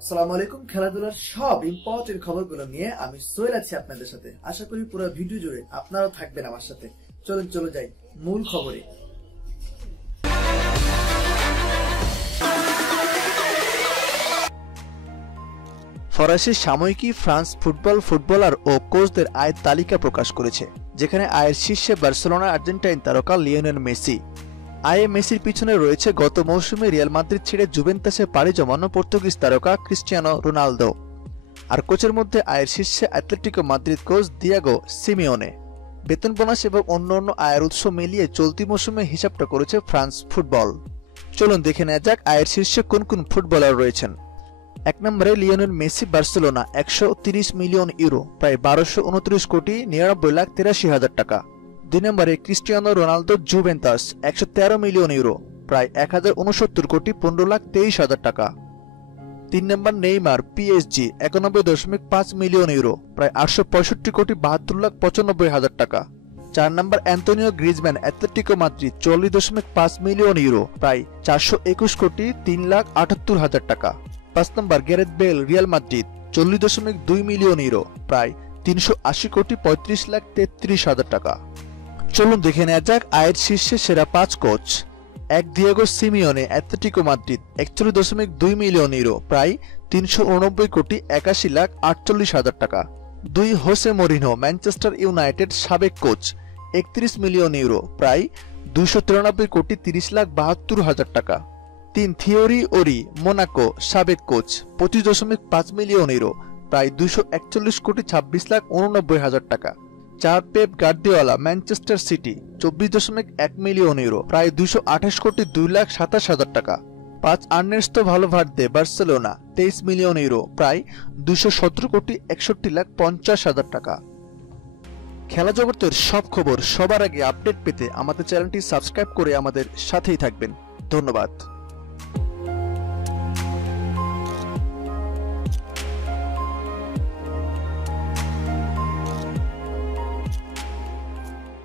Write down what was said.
আসসালামু আলাইকুম। খেলাধুলার সব ইম্পর্টেন্ট খবরগুলো নিয়ে আমি সোহেল আছি আপনাদের সাথে। আশা করি পুরো ভিডিও জুড়ে আপনারাও থাকবেন আমার সাথে। চলুন চলে যাই মূল খবরে। ফরাসি সাময়িকী ফ্রান্স ফুটবলার ও কোচদের আয়ের তালিকা প্রকাশ করেছে, যেখানে আয়ের শীর্ষে বার্সেলোনা আর্জেন্টাইন তারকা লিওনেল মেসি। আয়ে মেসির পিছনে রয়েছে গত মৌসুমে রিয়াল মাদ্রিদ ছেড়ে জুভেন্টাসে পাড়ি জমানো পর্তুগিজ তারকা ক্রিস্টিয়ানো রোনালদো। আর কোচের মধ্যে আয়ের শীর্ষে Atletico Madrid coach Diego Simeone. বেতন বোনাস এবং অন্যান্য আয়ের উৎস মিলিয়ে চলতি মৌসুমে হিসাবটা করেছে ফ্রান্স ফুটবল। চলুন দেখে নেওয়া যাক আয়ের শীর্ষে কোন কোন ফুটবলার রয়েছেন। এক নম্বরে Lionel Messi, Barcelona 130 million euro, প্রায় 1229 কোটি 99,83,000 টাকা। 2 নম্বরে Cristiano Ronaldo, Juventus 113 million euro, প্রায় 1069 কোটি 15,23,000 টাকা। 3 নম্বর নেইমার, পিএসজি 91.5 মিলিয়ন ইউরো, প্রায় 865 কোটি 72,95,000 টাকা। 4 নম্বর Antonio Griezmann, Atletico Madrid 40.5 million euro, প্রায় 421 কোটি 3,78,000 টাকা। 5 নম্বর Gareth Bale, Real Madrid 40.2 million euro, প্রায় 380 কোটি 35,33,000 টাকা। চলুন দেখে নেওয়া যাক আয়ের শীর্ষে সেরা 5 coach. 1 Diego Simeone, Atletico Madrid 41.2 million euro, প্রায় 389 কোটি 81,48,000 টাকা। 2 হোসে মরিনহো, ম্যানচেস্টার ইউনাইটেড সাবেক কোচ 31 মিলিয়ন ইউরো, প্রায় 293 কোটি 30,72,000 টাকা। 3 থিওরি ওরি, মোনাকো সাবেক কোচ 25.5 মিলিয়ন ইউরো, প্রায় 241 কোটি 26,89,000 টাকা। 4 Pep Guardiola, Manchester City 24.1 million euro, প্রায় 228 কোটি 2,27,000 টাকা। 5 Ernesto Valverde, Barcelona 23 million euro, প্রায় 217 কোটি 61,50,000 টাকা। খেলা জগতের সব খবর সবার আগে আপডেট পেতে আমাদের চ্যানেলটি সাবস্ক্রাইব করে আমাদের সাথেই থাকবেন। ধন্যবাদ।